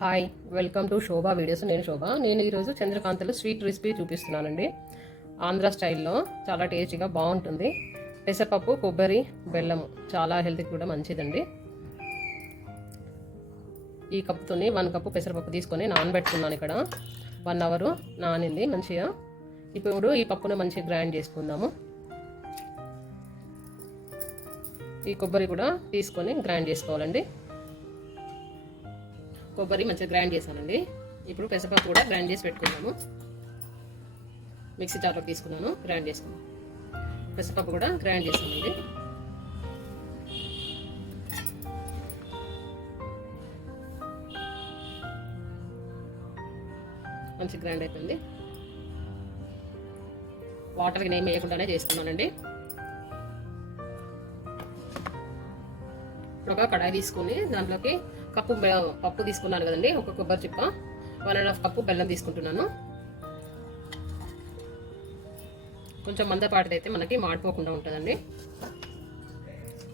Hi welcome to Shobha videos నేను శోభ. నేను ఈరోజు చంద్రకాంతలో స్వీట్ రెసిపీ చూపిస్తున్నానండి. ఆంధ్ర స్టైల్లో చాలా టేస్టీగా బాగుంటుంది. పెసరపప్పు కొబ్బరి బెల్లం చాలా హెల్త్కి కూడా మంచిదండి. ఈ కప్పుతోని వన్ కప్పు పెసరపప్పు తీసుకొని నానబెట్టుకున్నాను ఇక్కడ. వన్ అవరు నానింది మంచిగా. ఇప్పుడు ఈ పప్పును మంచిగా గ్రైండ్ చేసుకుందాము. ఈ కొబ్బరి కూడా తీసుకొని గ్రైండ్ చేసుకోవాలండి. కొబ్బరి మంచిగా గ్రైండ్ చేశానండి. ఇప్పుడు పెసరపప్పు కూడా గ్రైండ్ చేసి పెట్టుకున్నాము. మిక్సీ జార్లో తీసుకున్నాను గ్రైండ్ చేసుకున్నాను. పెసరపప్పు కూడా గ్రైండ్ చేశానండి. మంచి గ్రైండ్ అయిపోయింది. వాటర్కి నేమ్ వేయకుండానే చేసుకున్నానండి. ఇప్పుడు ఒక కడాయి తీసుకుని దాంట్లోకి కప్పు పప్పు తీసుకున్నాను కదండి ఒక కొబ్బరి చిప్ప వన్ అండ్ హాఫ్ కప్పు బెల్లం తీసుకుంటున్నాను. కొంచెం మందపాటిది అయితే మనకి మాడిపోకుండా ఉంటుందండి.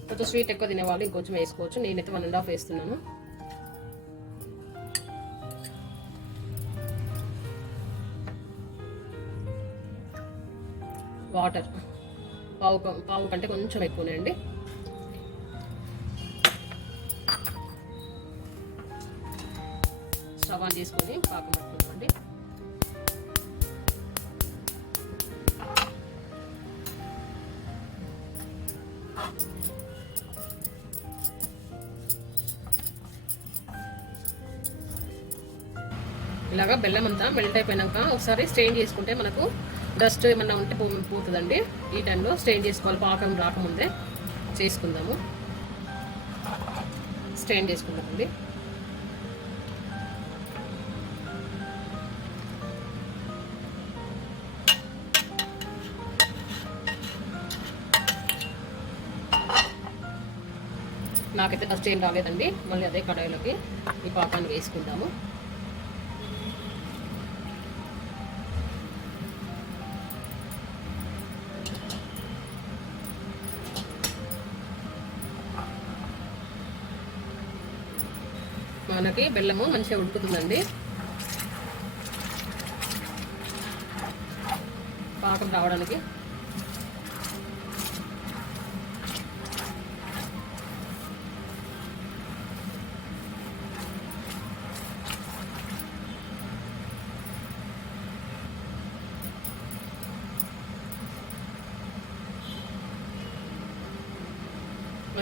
కొంచెం స్వీట్ ఎక్కువ తినేవాళ్ళు ఇంకొంచెం వేసుకోవచ్చు. నేనైతే వన్ అండ్ హాఫ్ వేస్తున్నాను. వాటర్ పావు పావు కంటే కొంచెం ఎక్కువనే అండి. స్టవ్ చేసుకొని పాకం పెట్టుకోండి ఇలాగా బెల్లం అంతా మెల్ట్ అయిపోయినాక ఒకసారి స్ట్రెయిన్ చేసుకుంటే మనకు డస్ట్ ఏమన్నా ఉంటే పో పోతుందండి. ఈ టైంలో స్ట్రెయిన్ చేసుకోవాలి. పాకం రాకముందే చేసుకుందాము. స్ట్రెయిన్ చేసుకుందామండి. నాకైతే ఫస్ట్ ఏం రాలేదండి. మళ్ళీ అదే కడాయిలోకి ఈ పాకాన్ని వేసుకుందాము. మనకి బెల్లము మంచిగా ఉడుకుతుందండి. పాకం రావడానికి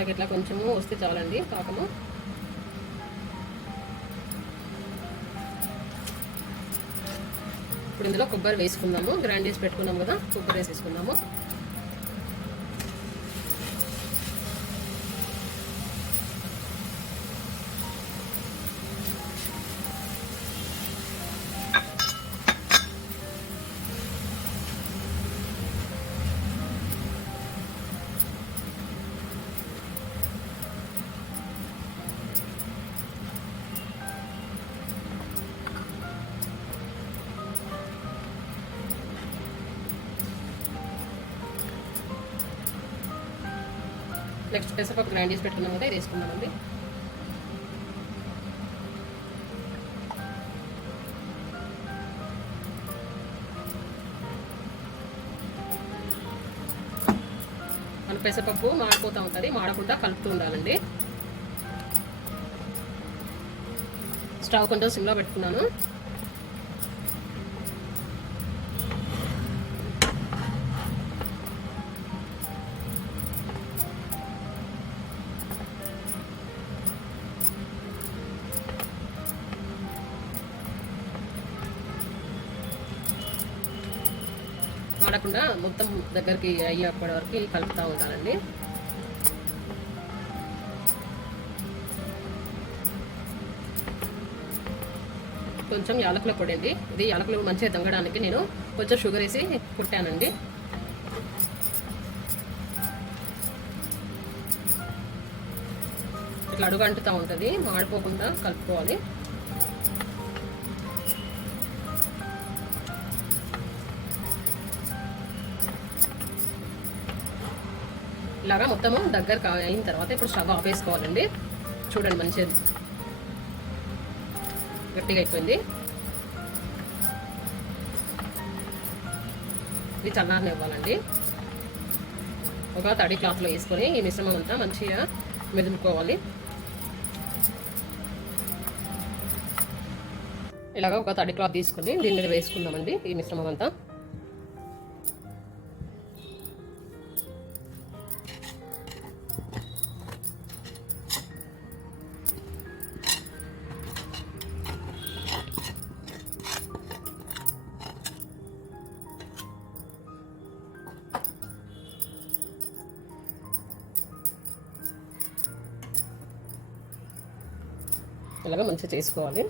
మనకి ఇట్లా కొంచెము వస్తే చాలండి పాకము. ఇప్పుడు ఇందులో కొబ్బరి వేసుకుందాము గ్రైండ్ చేసి పెట్టుకున్నాము కదా కొబ్బరి వేసేసుకుందాము నెక్స్ట్ పెసరపప్పు గ్రైండ్ చేసి పెట్టుకున్నాం కదా ఇది వేసుకున్నామండి మన పెసరపప్పు మాడిపోతూ ఉంటుంది మాడకుండా కలుపుతూ ఉండాలండి. స్టవ్ కొంచెం సిమ్లో పెట్టుకున్నాను. ఆడకుండా మొత్తం దగ్గరికి అయ్యేప్పటి వరకు కలుపుతూ ఉండాలండి. కొంచెం యాలకుల పొడి అండి. ఇది యాలకులు మంచిగా దంగడానికి నేను కొంచెం షుగర్ వేసి కుట్టానండి. ఇట్లా అడుగు అంటుతూ ఉంటుంది మాడిపోకుండా కలుపుకోవాలి. ఇలాగా మొత్తము దగ్గర అయిన తర్వాత ఇప్పుడు స్టవ్ ఆపేసుకోవాలండి చూడండి మంచిగా గట్టిగా అయిపోయింది. ఇది చల్లారని ఇవ్వాలండి. ఒక తడి క్లాత్లో వేసుకొని ఈ మిశ్రమం అంతా మంచిగా మెదుపుకోవాలి. ఇలాగ ఒక తడి క్లాత్ తీసుకొని దీని మీద వేసుకుందామండి ఈ మిశ్రమం అంతా. ఇలాగ మంచిగా చేసుకోవాలి.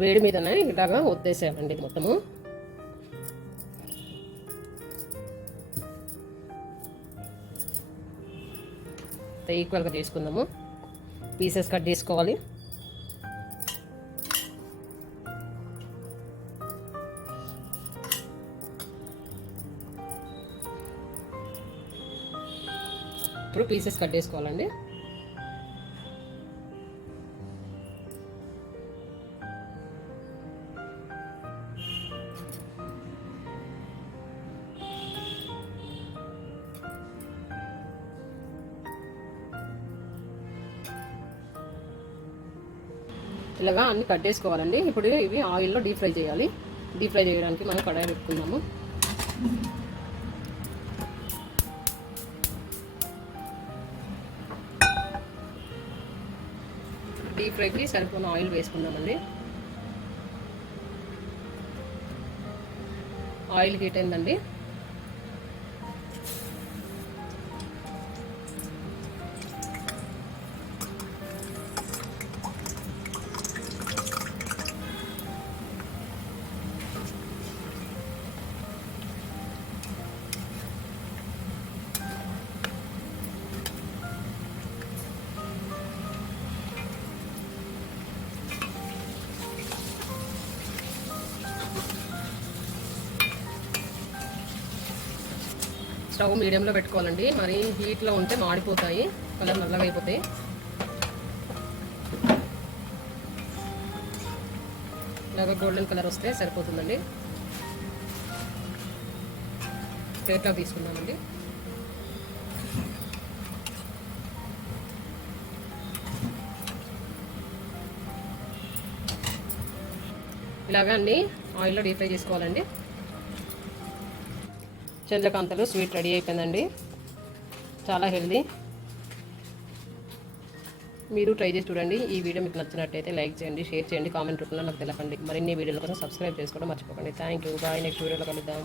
వేడి మీదనే ఇలాగా ఒత్తేసేయాలండి ఇది అంతా ఈక్వల్గా చేసుకుందాము పీసెస్ కట్ చేసుకోవాలి ఇప్పుడు పీసెస్ కట్ చేసుకోవాలండి. ఇలాగా అన్ని కట్ చేసుకోవాలండి ఇప్పుడు ఇవి ఆయిల్లో డీప్ ఫ్రై చేయాలి. డీప్ ఫ్రై చేయడానికి మనం కడాయి పెట్టుకుందాము. డీప్ ఫ్రైకి సరిపోయిన ఆయిల్ వేసుకుందామండి. ఆయిల్ హీట్ అయిందండి. స్టవ్ మీడియంలో పెట్టుకోవాలండి. మరి హీట్లో ఉంటే మాడిపోతాయి. కలర్ నల్లగా అయిపోతాయి. ఇలాగ గోల్డెన్ కలర్ వస్తే సరిపోతుందండి. ప్లేట్లో తీసుకుందామండి. ఇలాగ అన్ని ఆయిల్లో డీప్ ఫ్రై చేసుకోవాలండి. చంద్రకాంతలు స్వీట్ రెడీ అయిపోయిందండి. చాలా హెల్దీ. మీరు ట్రై చేసి చూడండి. ఈ వీడియో మీకు నచ్చినట్టయితే లైక్ చేయండి షేర్ చేయండి కామెంట్ రూపంలో నాకు తెలపండి. మరిన్ని వీడియోల కోసం సబ్స్క్రైబ్ చేసుకోవడం మర్చిపోకండి. Thank you. బాయ్. నెక్స్ట్ వీడియోలో కలుద్దాం.